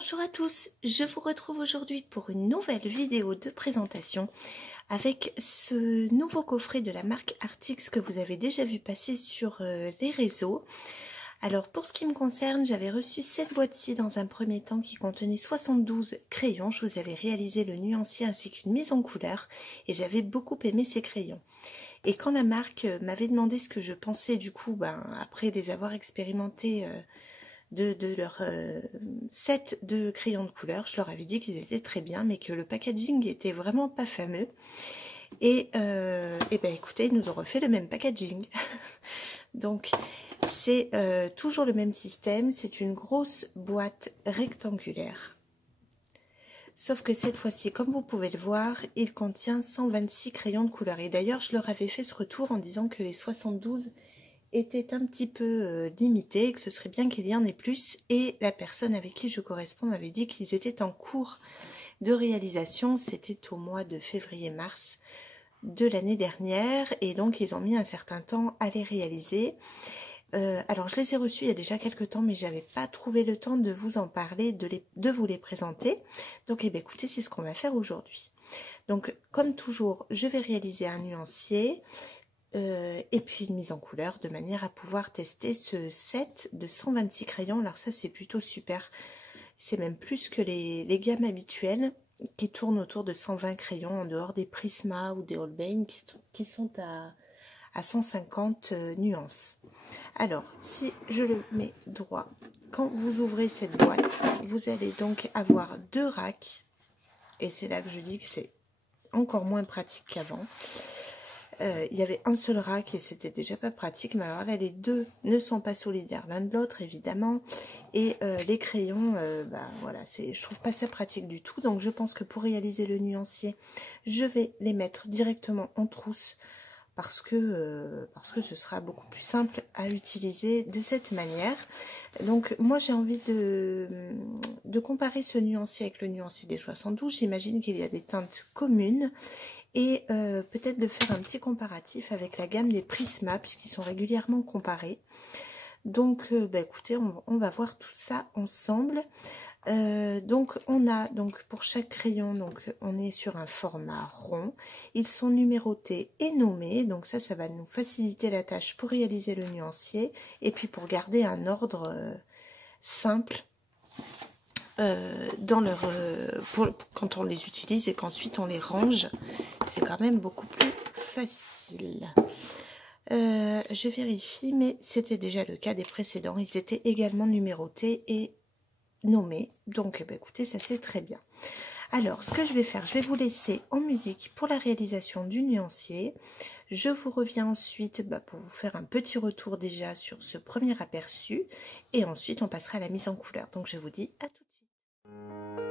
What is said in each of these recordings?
Bonjour à tous, je vous retrouve aujourd'hui pour une nouvelle vidéo de présentation avec ce nouveau coffret de la marque Artix que vous avez déjà vu passer sur les réseaux. Alors pour ce qui me concerne, j'avais reçu cette boîte-ci dans un premier temps qui contenait 72 crayons. Je vous avais réalisé le nuancier ainsi qu'une mise en couleur et j'avais beaucoup aimé ces crayons. Et quand la marque m'avait demandé ce que je pensais du coup, après les avoir expérimentés de leur set de crayons de couleur, je leur avais dit qu'ils étaient très bien mais que le packaging était vraiment pas fameux. Et écoutez, ils nous ont refait le même packaging. Donc c'est toujours le même système, c'est une grosse boîte rectangulaire. Sauf que cette fois-ci, comme vous pouvez le voir, il contient 126 crayons de couleur. Et d'ailleurs, je leur avais fait ce retour en disant que les 72 étaient un petit peu limités, que ce serait bien qu'il y en ait plus. Et la personne avec qui je corresponds m'avait dit qu'ils étaient en cours de réalisation. C'était au mois de février-mars de l'année dernière. Et donc, ils ont mis un certain temps à les réaliser. Alors je les ai reçus il y a déjà quelques temps, mais j'avais pas trouvé le temps de vous en parler, de vous les présenter. Donc écoutez, c'est ce qu'on va faire aujourd'hui. Donc comme toujours, je vais réaliser un nuancier et puis une mise en couleur de manière à pouvoir tester ce set de 126 crayons. Alors ça c'est plutôt super, c'est même plus que les gammes habituelles qui tournent autour de 120 crayons en dehors des Prisma ou des Holbein qui sont à 150 nuances. Alors, si je le mets droit, quand vous ouvrez cette boîte, vous allez donc avoir deux racks. Et c'est là que je dis que c'est encore moins pratique qu'avant. Il y avait un seul rack et c'était déjà pas pratique. Mais alors là, les deux ne sont pas solidaires l'un de l'autre, évidemment. Et les crayons, voilà, je trouve pas ça pratique du tout. Donc, je pense que pour réaliser le nuancier, je vais les mettre directement en trousse. Parce que ce sera beaucoup plus simple à utiliser de cette manière. Donc moi j'ai envie de comparer ce nuancier avec le nuancier des 72. J'imagine qu'il y a des teintes communes. Et peut-être de faire un petit comparatif avec la gamme des Prisma, puisqu'ils sont régulièrement comparés. Donc écoutez, on va voir tout ça ensemble. Donc on a pour chaque crayon, donc on est sur un format rond. Ils sont numérotés et nommés, donc ça va nous faciliter la tâche pour réaliser le nuancier et puis pour garder un ordre simple dans leur quand on les utilise et qu'ensuite on les range, c'est quand même beaucoup plus facile. Je vérifie, mais c'était déjà le cas des précédents. Ils étaient également numérotés et nommés. Donc écoutez, ça c'est très bien. Alors ce que je vais faire, je vais vous laisser en musique pour la réalisation du nuancier. Je vous reviens ensuite pour vous faire un petit retour déjà sur ce premier aperçu et ensuite on passera à la mise en couleur. Donc je vous dis à tout de suite.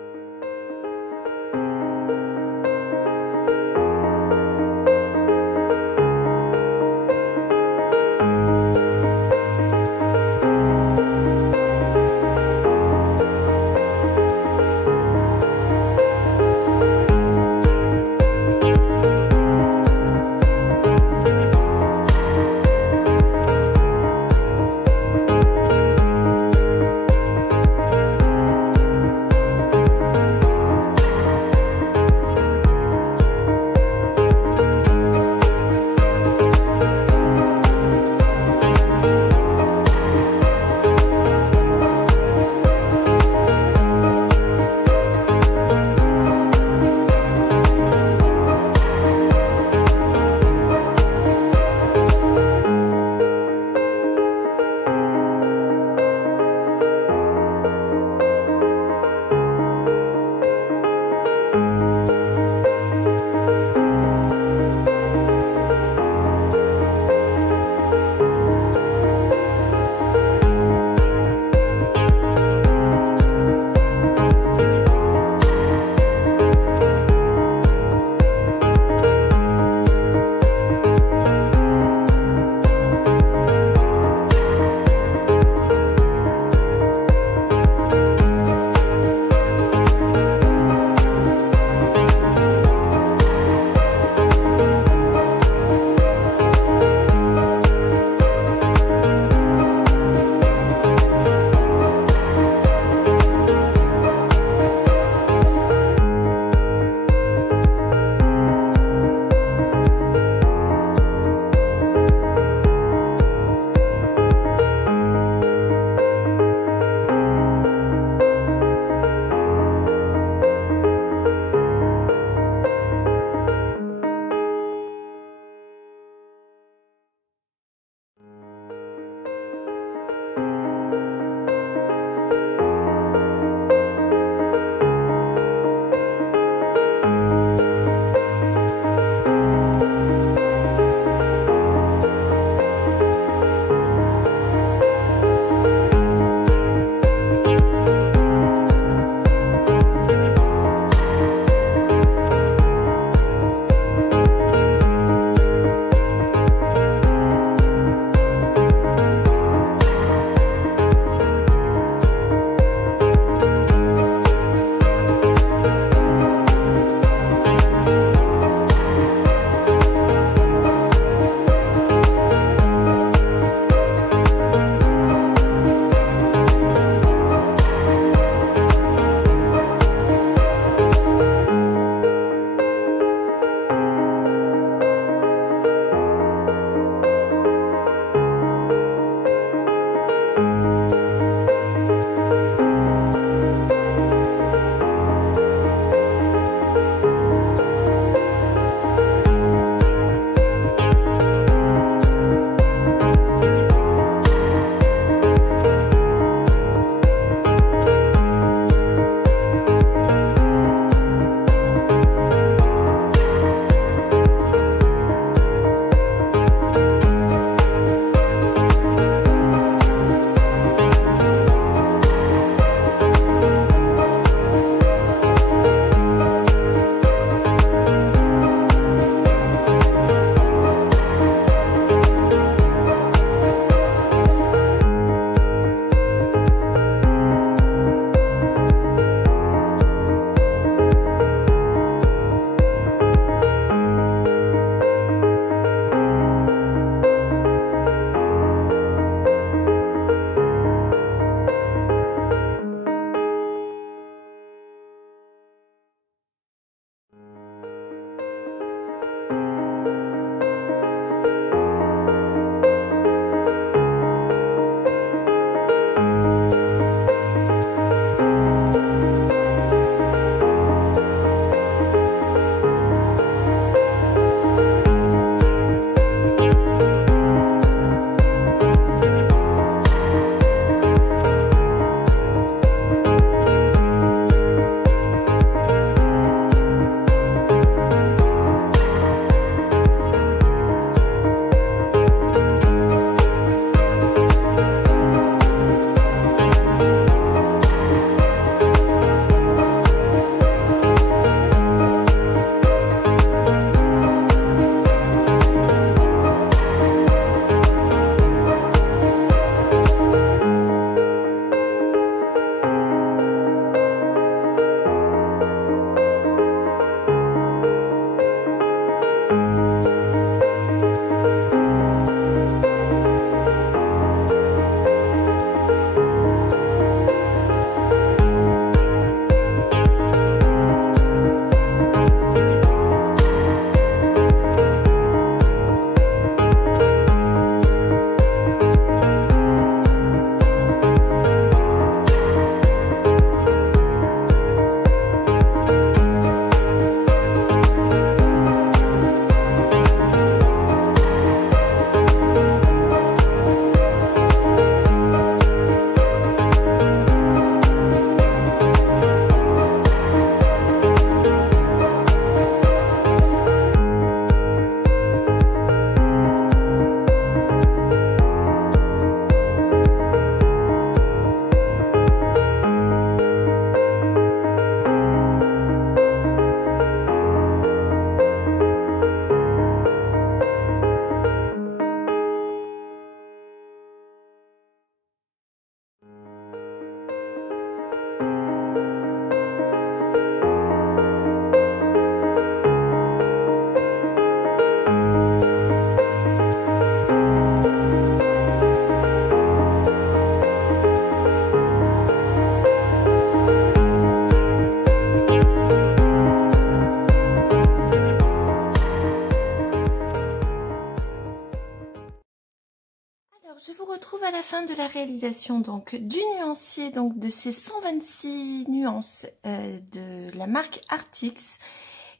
retrouve à la fin de la réalisation donc du nuancier, donc de ces 126 nuances de la marque Artix.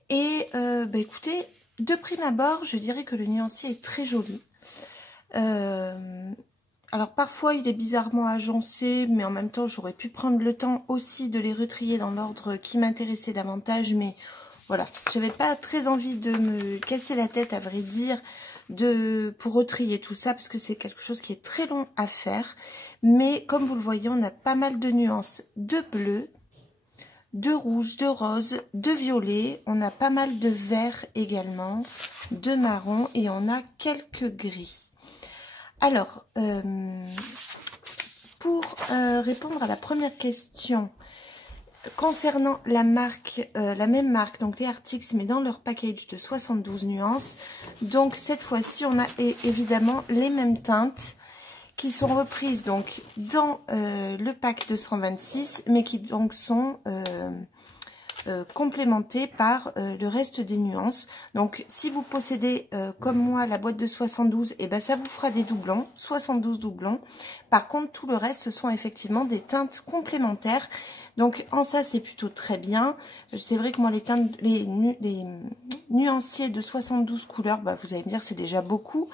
Et écoutez, de prime abord, je dirais que le nuancier est très joli. Alors parfois il est bizarrement agencé, mais en même temps j'aurais pu prendre le temps aussi de les retrier dans l'ordre qui m'intéressait davantage, mais voilà, j'avais pas très envie de me casser la tête, à vrai dire, pour retrier tout ça, parce que c'est quelque chose qui est très long à faire. Mais comme vous le voyez, on a pas mal de nuances de bleu, de rouge, de rose, de violet, on a pas mal de vert également, de marron, et on a quelques gris. Alors, pour répondre à la première question, concernant la marque, la même marque, donc les Artix, mais dans leur package de 72 nuances. Donc cette fois-ci, on a évidemment les mêmes teintes qui sont reprises donc dans le pack de 126, mais qui donc sont complémentées par le reste des nuances. Donc si vous possédez comme moi la boîte de 72, et ben ça vous fera des doublons, 72 doublons. Par contre tout le reste ce sont effectivement des teintes complémentaires. Donc en ça c'est plutôt très bien. C'est vrai que moi les nuanciers de 72 couleurs, bah, vous allez me dire c'est déjà beaucoup,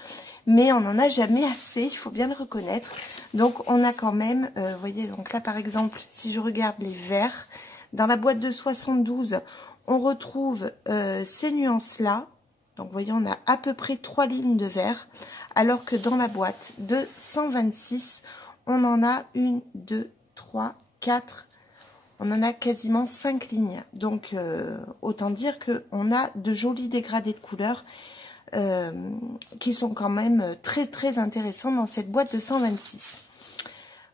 mais on n'en a jamais assez, il faut bien le reconnaître. Donc on a quand même, vous voyez, donc là par exemple si je regarde les verts, dans la boîte de 72 on retrouve ces nuances là. Donc vous voyez on a à peu près 3 lignes de vert, alors que dans la boîte de 126 on en a 1, 2, 3, 4. On en a quasiment 5 lignes, donc autant dire qu'on a de jolis dégradés de couleurs qui sont quand même très très intéressants dans cette boîte de 126.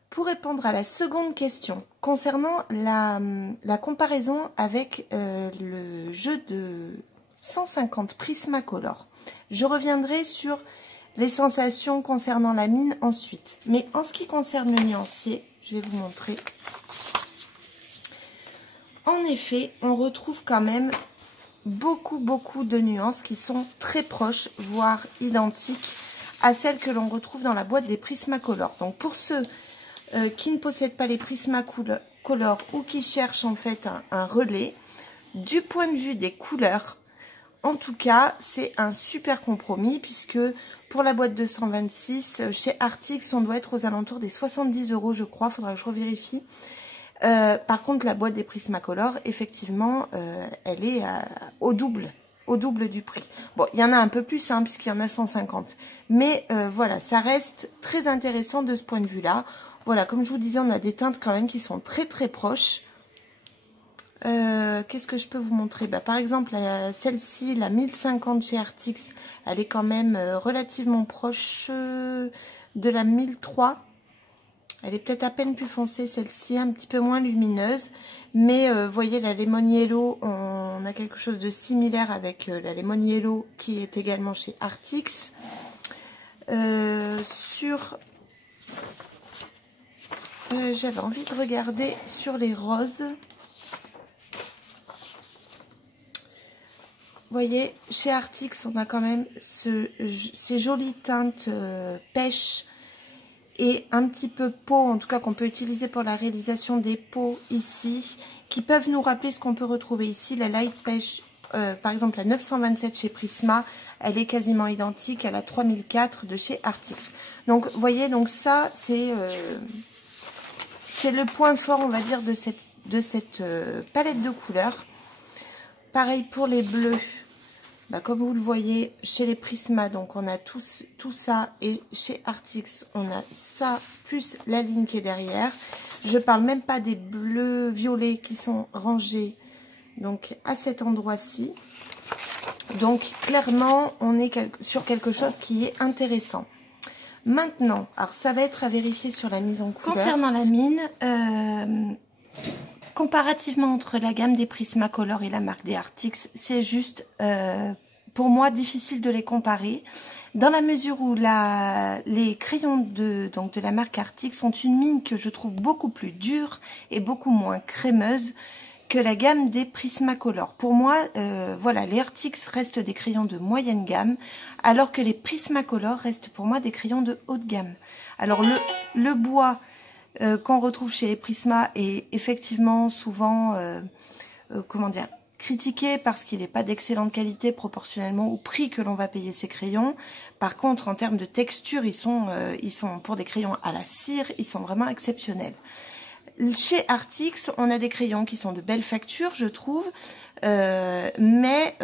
Pour répondre à la seconde question, concernant la comparaison avec le jeu de 150 Prismacolor, je reviendrai sur les sensations concernant la mine ensuite. Mais en ce qui concerne le nuancier, je vais vous montrer. En effet, on retrouve quand même beaucoup de nuances qui sont très proches, voire identiques à celles que l'on retrouve dans la boîte des Prismacolor. Donc pour ceux qui ne possèdent pas les Prismacolor ou qui cherchent en fait un relais, du point de vue des couleurs, en tout cas, c'est un super compromis, puisque pour la boîte de 126, chez Artix, on doit être aux alentours des 70 €, je crois, faudra que je revérifie. Par contre, la boîte des Prismacolor, effectivement, elle est au double du prix. Bon, il y en a un peu plus, hein, puisqu'il y en a 150. Mais voilà, ça reste très intéressant de ce point de vue-là. Voilà, comme je vous disais, on a des teintes quand même qui sont très proches. Qu'est-ce que je peux vous montrer? Bah, par exemple, celle-ci, la 1050 chez Artix, elle est quand même relativement proche de la 1003. Elle est peut-être à peine plus foncée, celle-ci, un petit peu moins lumineuse. Mais vous voyez, la Lemon Yellow, on a quelque chose de similaire avec la Lemon Yellow qui est également chez Artix. J'avais envie de regarder sur les roses. Vous voyez, chez Artix, on a quand même ces jolies teintes pêche et un petit peu peau, en tout cas qu'on peut utiliser pour la réalisation des peaux ici, qui peuvent nous rappeler ce qu'on peut retrouver ici. La Light Pêche, par exemple la 927 chez Prisma, elle est quasiment identique à la 3004 de chez Artix. Donc vous voyez, donc ça c'est le point fort, on va dire, de cette palette de couleurs. Pareil pour les bleus. Bah, comme vous le voyez, chez les Prisma, donc on a tout ça, et chez Artix, on a ça, plus la ligne qui est derrière. Je parle même pas des bleus violets qui sont rangés donc à cet endroit-ci. Donc clairement, on est sur quelque chose qui est intéressant. Maintenant, alors ça va être à vérifier sur la mise en couleur. Concernant la mine, comparativement entre la gamme des Prismacolor et la marque des Artix, c'est juste pour moi difficile de les comparer, dans la mesure où les crayons de la marque Artix ont une mine que je trouve beaucoup plus dure et beaucoup moins crémeuse que la gamme des Prismacolor. Pour moi, voilà, les Artix restent des crayons de moyenne gamme, alors que les Prismacolor restent pour moi des crayons de haute gamme. Alors le bois qu'on retrouve chez les Prisma est effectivement souvent, comment dire, critiqué parce qu'il n'est pas d'excellente qualité proportionnellement au prix que l'on va payer ces crayons. Par contre, en termes de texture, ils sont pour des crayons à la cire, ils sont vraiment exceptionnels. Chez Artix, on a des crayons qui sont de belle facture, je trouve, mais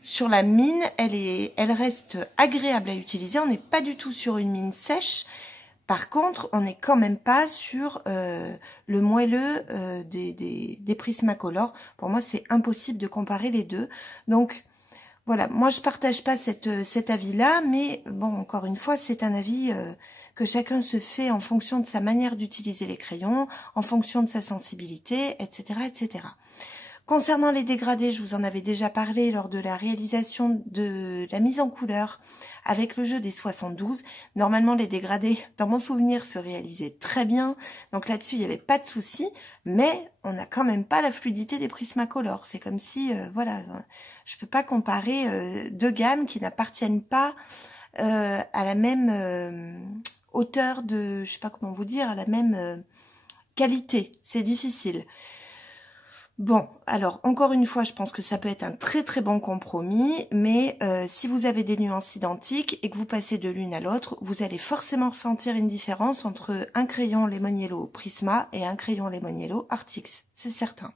sur la mine, elle reste agréable à utiliser. On n'est pas du tout sur une mine sèche. Par contre, on n'est quand même pas sur le moelleux des Prismacolor. Pour moi, c'est impossible de comparer les deux. Donc, voilà, moi, je partage pas cet avis-là, mais bon, encore une fois, c'est un avis que chacun se fait en fonction de sa manière d'utiliser les crayons, en fonction de sa sensibilité, etc., etc. Concernant les dégradés, je vous en avais déjà parlé lors de la réalisation de la mise en couleur avec le jeu des 72. Normalement, les dégradés, dans mon souvenir, se réalisaient très bien. Donc là-dessus, il n'y avait pas de souci. Mais on n'a quand même pas la fluidité des Prismacolor. C'est comme si, voilà, je peux pas comparer deux gammes qui n'appartiennent pas à la même hauteur de, je sais pas comment vous dire, à la même qualité. C'est difficile. Bon, alors, encore une fois, je pense que ça peut être un très très bon compromis, mais si vous avez des nuances identiques et que vous passez de l'une à l'autre, vous allez forcément ressentir une différence entre un crayon Lemon Yellow Prisma et un crayon Lemon Yellow Artix, c'est certain.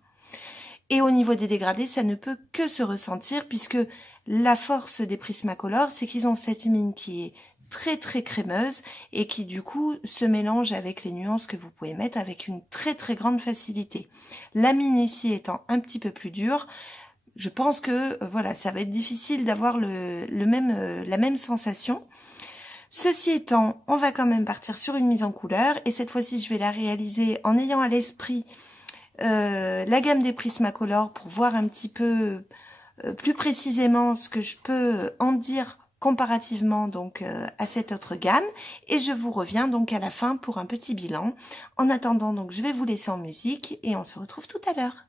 Et au niveau des dégradés, ça ne peut que se ressentir, puisque la force des Prismacolor, c'est qu'ils ont cette mine qui est très très crémeuse et qui du coup se mélange avec les nuances que vous pouvez mettre avec une très très grande facilité. La mine ici étant un petit peu plus dure, je pense que voilà, ça va être difficile d'avoir la même sensation. Ceci étant, on va quand même partir sur une mise en couleur et cette fois-ci je vais la réaliser en ayant à l'esprit la gamme des Prismacolor pour voir un petit peu plus précisément ce que je peux en dire comparativement donc à cette autre gamme, et je vous reviens donc à la fin pour un petit bilan. En attendant, donc je vais vous laisser en musique et on se retrouve tout à l'heure.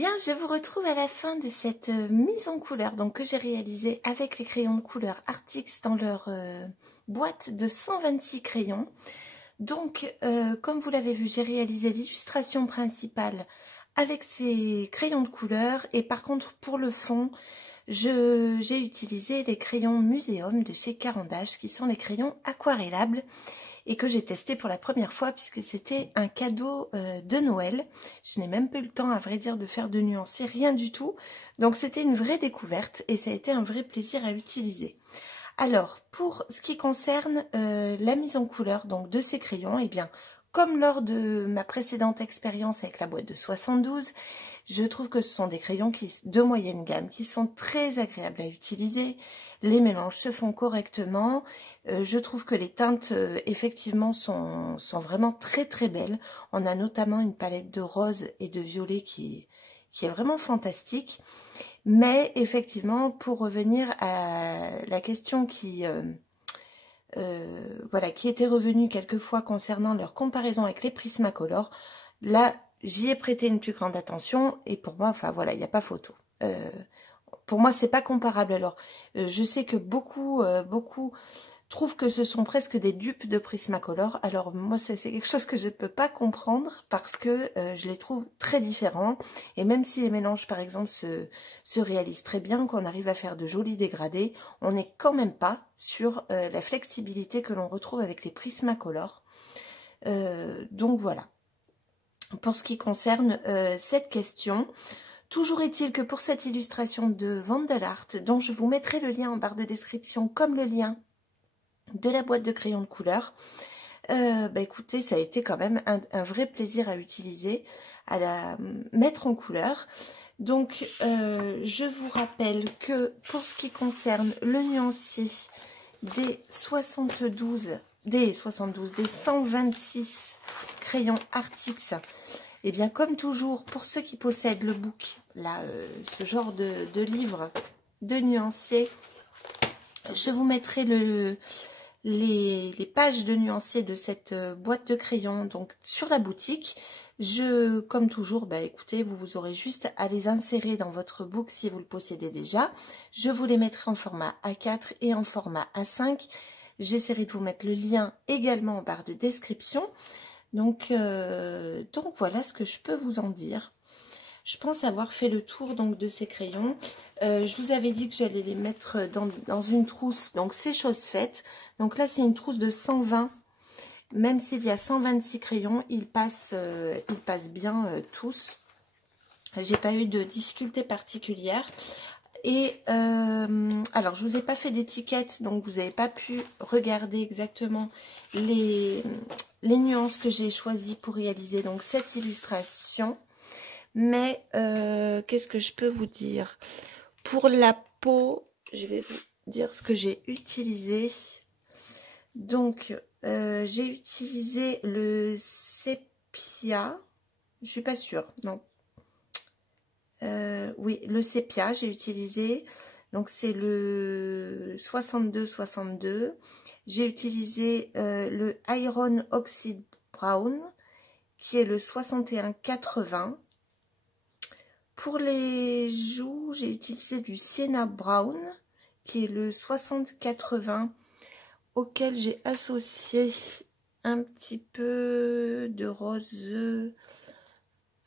Bien, je vous retrouve à la fin de cette mise en couleur donc, que j'ai réalisée avec les crayons de couleur Artix dans leur boîte de 126 crayons. Donc, comme vous l'avez vu, j'ai réalisé l'illustration principale avec ces crayons de couleur. Et par contre, pour le fond, j'ai utilisé les crayons Muséum de chez Caran d'Ache, qui sont les crayons aquarellables et que j'ai testé pour la première fois puisque c'était un cadeau de Noël. Je n'ai même pas eu le temps, à vrai dire, de faire de nuancier, rien du tout. Donc c'était une vraie découverte et ça a été un vrai plaisir à utiliser. Alors, pour ce qui concerne la mise en couleur donc de ces crayons, eh bien, comme lors de ma précédente expérience avec la boîte de 72, je trouve que ce sont des crayons de moyenne gamme qui sont très agréables à utiliser. Les mélanges se font correctement. Je trouve que les teintes, effectivement, sont vraiment très très belles. On a notamment une palette de rose et de violet qui est vraiment fantastique. Mais effectivement, pour revenir à la question qui était revenue quelquefois concernant leur comparaison avec les Prismacolor, là, j'y ai prêté une plus grande attention et pour moi, enfin voilà, il n'y a pas photo. Pour moi, c'est pas comparable. Alors, je sais que beaucoup trouvent que ce sont presque des dupes de Prismacolor. Alors, moi, c'est quelque chose que je ne peux pas comprendre parce que je les trouve très différents. Et même si les mélanges, par exemple, se réalisent très bien, qu'on arrive à faire de jolis dégradés, on n'est quand même pas sur la flexibilité que l'on retrouve avec les Prismacolor. Donc, voilà. Pour ce qui concerne cette question, toujours est-il que pour cette illustration de Vandelart, dont je vous mettrai le lien en barre de description, comme le lien de la boîte de crayons de couleur, écoutez, ça a été quand même un vrai plaisir à utiliser, à mettre en couleur. Donc, je vous rappelle que pour ce qui concerne le nuancier des 126 crayons Artix, et bien comme toujours, pour ceux qui possèdent le book, là, ce genre de livre de nuancier, je vous mettrai les pages de nuancier de cette boîte de crayons donc sur la boutique. Comme toujours, écoutez, vous aurez juste à les insérer dans votre book si vous le possédez déjà. Je vous les mettrai en format A4 et en format A5. J'essaierai de vous mettre le lien également en barre de description. Donc voilà ce que je peux vous en dire. Je pense avoir fait le tour donc de ces crayons. Je vous avais dit que j'allais les mettre dans une trousse, donc c'est chose faite. Donc là c'est une trousse de 120. Même s'il y a 126 crayons, ils passent bien tous. J'ai pas eu de difficultés particulières. Et alors je vous ai pas fait d'étiquette, donc vous n'avez pas pu regarder exactement les nuances que j'ai choisies pour réaliser donc cette illustration. Mais qu'est-ce que je peux vous dire? Pour la peau, je vais vous dire ce que j'ai utilisé. Donc, j'ai utilisé le sépia. Je suis pas sûre, non. Oui, le sépia, j'ai utilisé. Donc, c'est le 62-62. J'ai utilisé le Iron Oxide Brown, qui est le 61-80. Pour les joues, j'ai utilisé du Sienna Brown, qui est le 60-80, auquel j'ai associé un petit peu de rose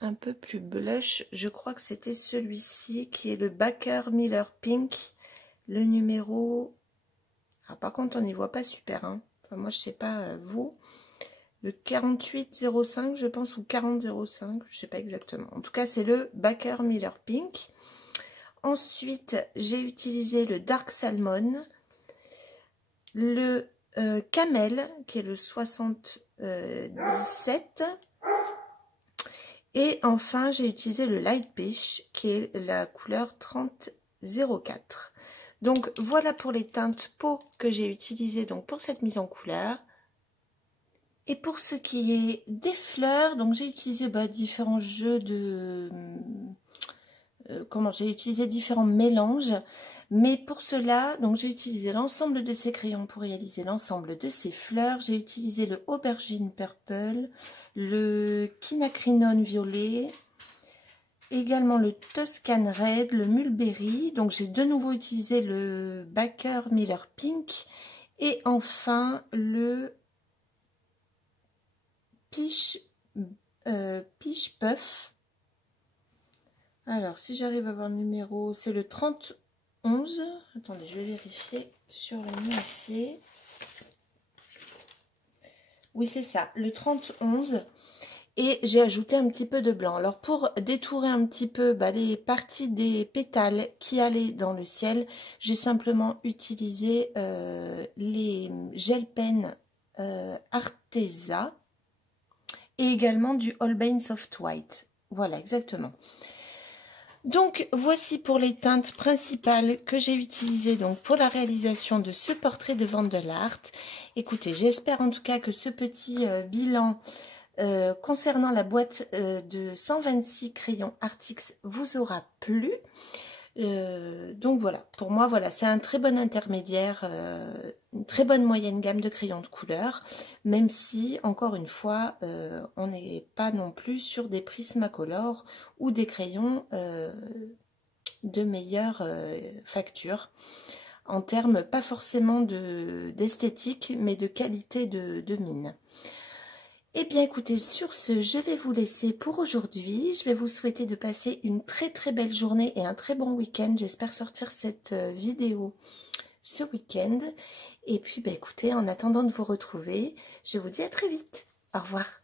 un peu plus blush. Je crois que c'était celui-ci, qui est le Baker Miller Pink, le numéro... Ah, par contre, on n'y voit pas super, hein. Enfin, moi, je sais pas, vous... Le 4805, je pense, ou 4005, je ne sais pas exactement. En tout cas, c'est le Baker Miller Pink. Ensuite, j'ai utilisé le Dark Salmon, le Camel, qui est le 77. Et enfin, j'ai utilisé le Light Peach, qui est la couleur 3004. Donc, voilà pour les teintes peau que j'ai utilisées donc, pour cette mise en couleur. Et pour ce qui est des fleurs, donc j'ai utilisé différents jeux de... j'ai utilisé différents mélanges. Mais pour cela, donc j'ai utilisé l'ensemble de ces crayons pour réaliser l'ensemble de ces fleurs. J'ai utilisé le Aubergine Purple, le Quinacrinone Violet également le Tuscan Red, le Mulberry. Donc j'ai de nouveau utilisé le Baker Miller Pink. Et enfin le Peach Puff. Alors si j'arrive à voir le numéro, c'est le 3011. Attendez, je vais vérifier sur le nuancier. Oui, c'est ça, le 3011. Et j'ai ajouté un petit peu de blanc. Alors pour détourer un petit peu les parties des pétales qui allaient dans le ciel, j'ai simplement utilisé les gel pen Arteza et également du Holbein Soft White. Voilà, exactement. Donc voici pour les teintes principales que j'ai utilisées donc pour la réalisation de ce portrait de Vandelart. Écoutez, j'espère en tout cas que ce petit bilan concernant la boîte de 126 crayons Artix vous aura plu. Donc voilà, pour moi, voilà, c'est un très bon intermédiaire, une très bonne moyenne gamme de crayons de couleur, même si, encore une fois, on n'est pas non plus sur des Prismacolor ou des crayons de meilleure facture, en termes pas forcément d'esthétique, mais de qualité de mine. Eh bien écoutez, sur ce, je vais vous laisser pour aujourd'hui. Je vais vous souhaiter de passer une très très belle journée et un très bon week-end. J'espère sortir cette vidéo ce week-end. Et puis écoutez, en attendant de vous retrouver, je vous dis à très vite. Au revoir.